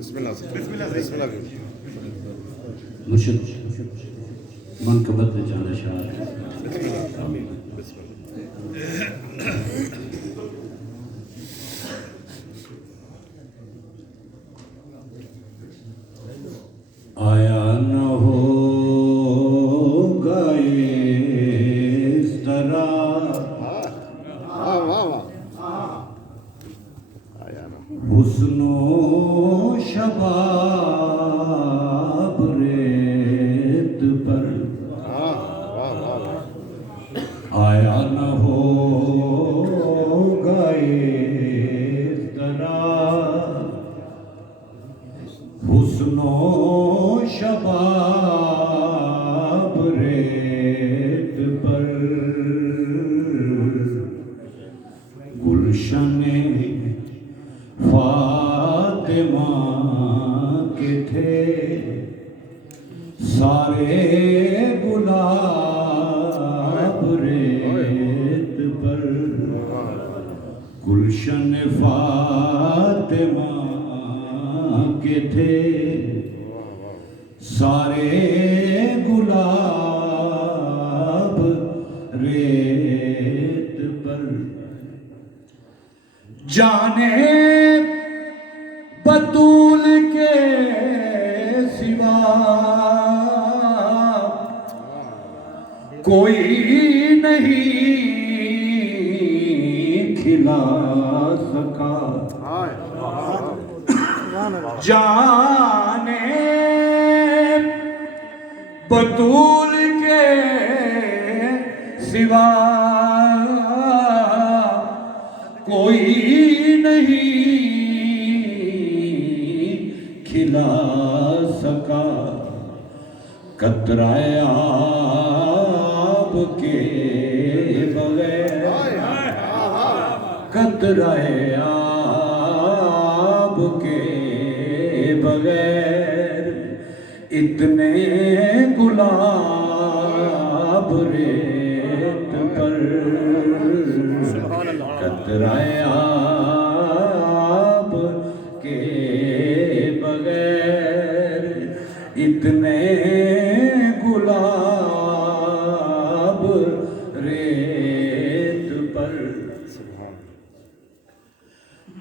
بسم اللہ بسم اللہ مرشد منقبت جانا شاہ بسم اللہ آمین بسم اللہ آیا نہ ہوگا اس طرح حسن و شباب ریت پر آیا نہ ہوگا اس طرح حسن و شباب ریت پر گلشن فاطمہ کے تھے سارے گلاب ریت پر گلشن فاطمہ کے تھے سارے گلاب ریت پر جانے بطول کے سوا کوئی نہیں کھلا سکا جانے بطول کے سوا کوئی نہیں کھلا سکا قطرہ آب کے بغیر قطرہ آب کے بغیر اتنے گلاب ریت پر قطرہ آب کے بغیر اتنے گلاب ریت پر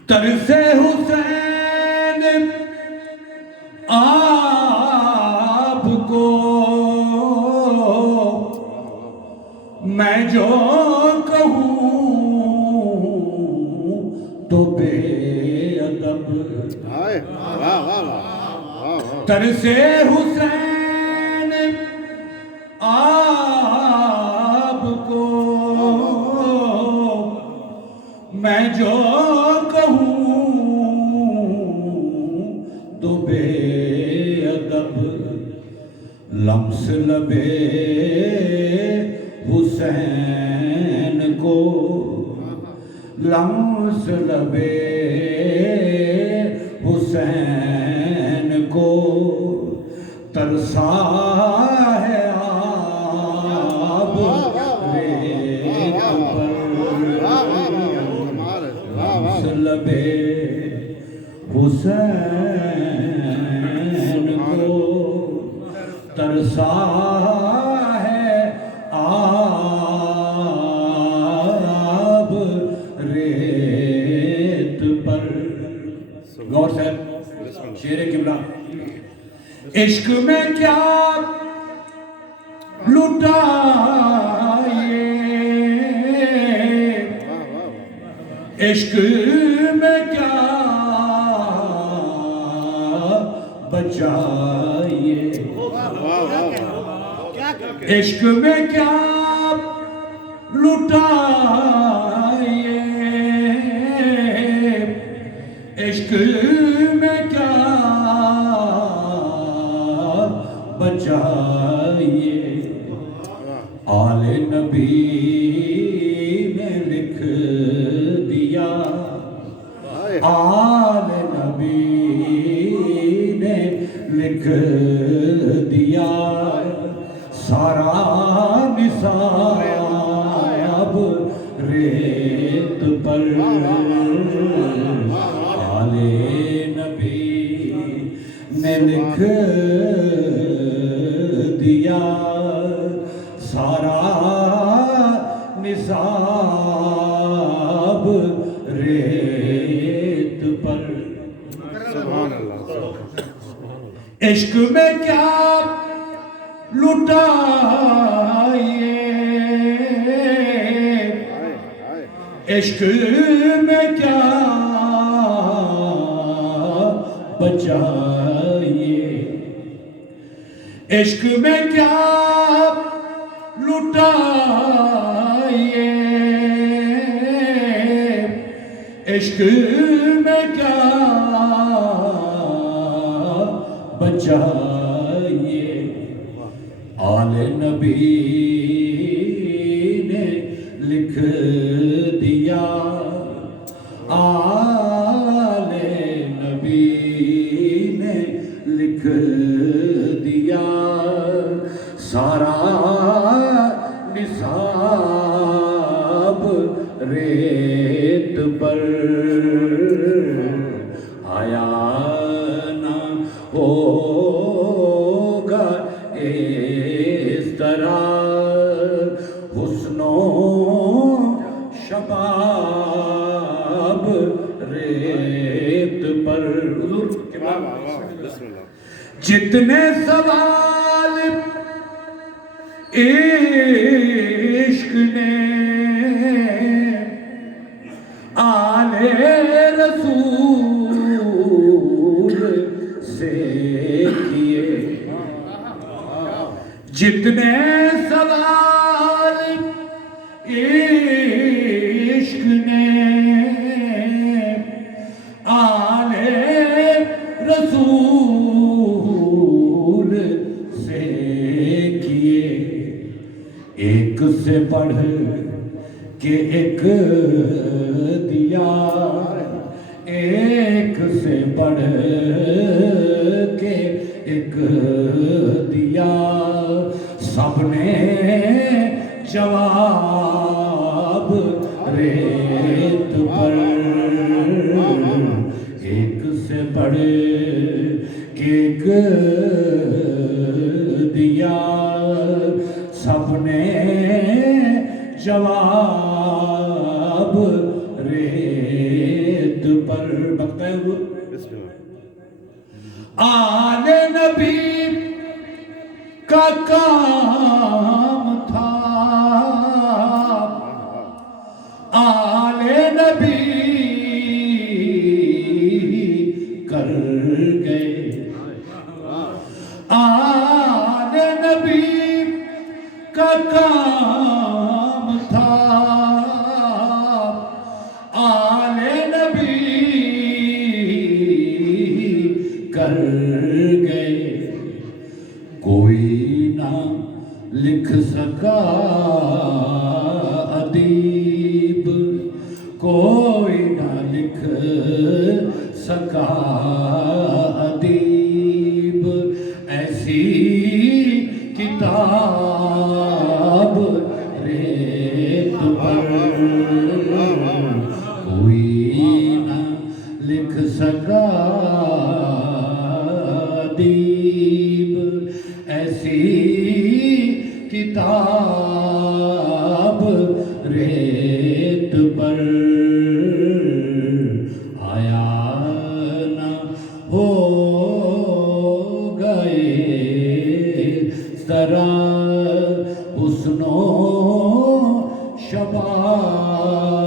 طرز حسین آپ کو میں جو کہوں تو بے ادب طرز حسین آپ کو میں جو کہوں تو بے ادب لمس لبے حسین کو لمس لبے حسین کو ترسا ہے آب ریت پر لمس لبے حسین کو ترسا ہے آب ریت پر غور سے شیر قبلہ عشق میں کیا لٹائے عشق میں کیا بچائیے عشق میں کیا لٹائیے عشق میں کیا بچائیے آل نبی نے لکھ دیا آل نبی نے لکھ دیا سارا نصاب ریت پر آل نبی نے لکھ دیا سارا نصاب ریت پر سبحان اللہ عشق میں کیا لٹائیے عشق میں کیا بچائیے عشق میں کیا لٹائیے عشق میں کیا بچائیے آل نبی نے لکھ دیا آل نبی نے لکھ دیا سارا نصاب ریت پر آیا نہ ہوگا اس طرح حسن و شباب ریت پر بسم اللہ جتنے سوال عشق نے آل رسول سے کیے جتنے سوال عشق نے آل رسول سے کیے ایک سے پڑھ کے ایک دیا ایک سے پڑھ کے ایک دیا سب نے جواب ریت پر ایک سے پڑھ کے ایک دیا سب نے جواب ریت پر بکتے ہوئے بسم اللہ آل نبی کا کام تھا آل نبی کر گئے آل نبی کا کام تھا آل نبی کر گئے کوئی نہ لکھ سکا ادیب کوئی نہ لکھ سکا ادیب ایسی کتاب ریت پر کوئی نہ لکھ سکا ادیب ایسی کتاب ریت پر آیا نہ ہو گئے طرح حسن و شباب